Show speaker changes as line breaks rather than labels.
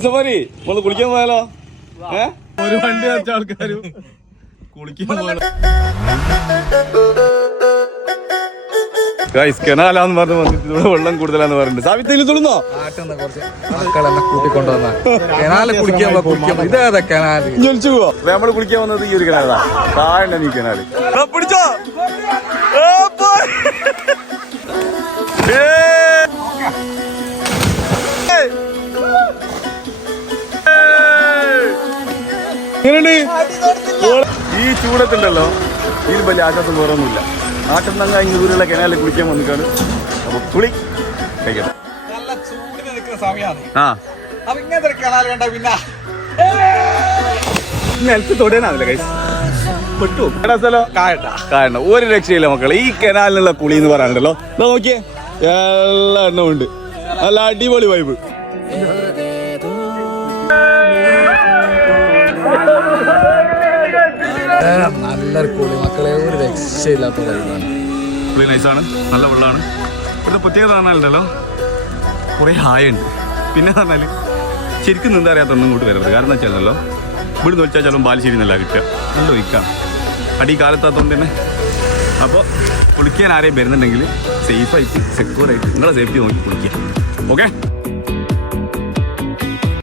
Safari നമ്മൾ കുളിക്കാൻ പോയാലോ? ഏ? ഒരു വണ്ടി വെച്ച ആൾക്കാരും കുളിക്കാൻ ഗൈസ് കെനാലാന്ന് പറഞ്ഞു വന്നിട്ട് ഇവിടെ വെള്ളം കൂടുതലാന്ന് പറഞ്ഞിട്ട് സാവിത്തേൽ തുള്ളുന്നോ
കിണാൽ ഇതേതാ
പോവാ നമ്മൾ കുളിക്കാൻ വന്നത് ഈ ഒരു കനാലാ. താഴെ നീ കനാല്. എടാ, പിടിച്ചോ? ഈ ചൂടത്തുണ്ടല്ലോ. ഇതിൽ വലിയ ആശ്വാസം വേറൊന്നുമില്ല. നാട്ടിൽ നിന്ന് അങ്ങ് ദൂരെയുള്ള കനാലിൽ കുളിക്കാൻ വന്നിട്ടാണ് അപ്പൊ കുളി കഴിക്കട്ടെ
നല്ല ചൂടിന് നിൽക്കുന്ന സമയമാണ്.
ആ.
അപ്പൊ ഇങ്ങനത്തെ ഒരു കനാല് കണ്ട പിന്നെ.
നിലത്ത് തൊടാനാവില്ല കൈസ് കാരണം ഒരു രക്ഷയില്ല മക്കളെ. ഈ കനാലിനുള്ള കുളി എന്ന് പറയാനുണ്ടല്ലോ നോക്കിയേ. എല്ലാ എണ്ണമുണ്ട്. നല്ല അടിപൊളി വൈബ്
നല്ലൊരു കുളി. മക്കളെ ഒരു രക്ഷയില്ലാത്ത കഴിവാണ്
കുളി നൈസാണ് നല്ല വെള്ളമാണ്. ഇവിടുത്തെ പ്രത്യേകത പറഞ്ഞാലുണ്ടല്ലോ കുറേ ഹായുണ്ട് പിന്നെ പറഞ്ഞാൽ ശരിക്കും അറിയാത്ത ഒന്നും ഇങ്ങോട്ട് വരരുത്. കാരണം എന്താ വെച്ചാലല്ലോ ഇവിടുന്ന് വെച്ചാൽ ചിലപ്പോൾ ബാലുശ്ശേരി എന്നല്ല കിട്ടുക. നല്ല ഒഴിക്കാം. അടി കാലത്താത്തതുകൊണ്ട് തന്നെ. അപ്പോൾ കുളിക്കാൻ ആരെയും വരുന്നുണ്ടെങ്കിൽ സേഫായിട്ട് സെക്യൂറായിട്ട് നിങ്ങളെ സേഫ്റ്റി നോക്കി കുളിക്കുക. ഓക്കെ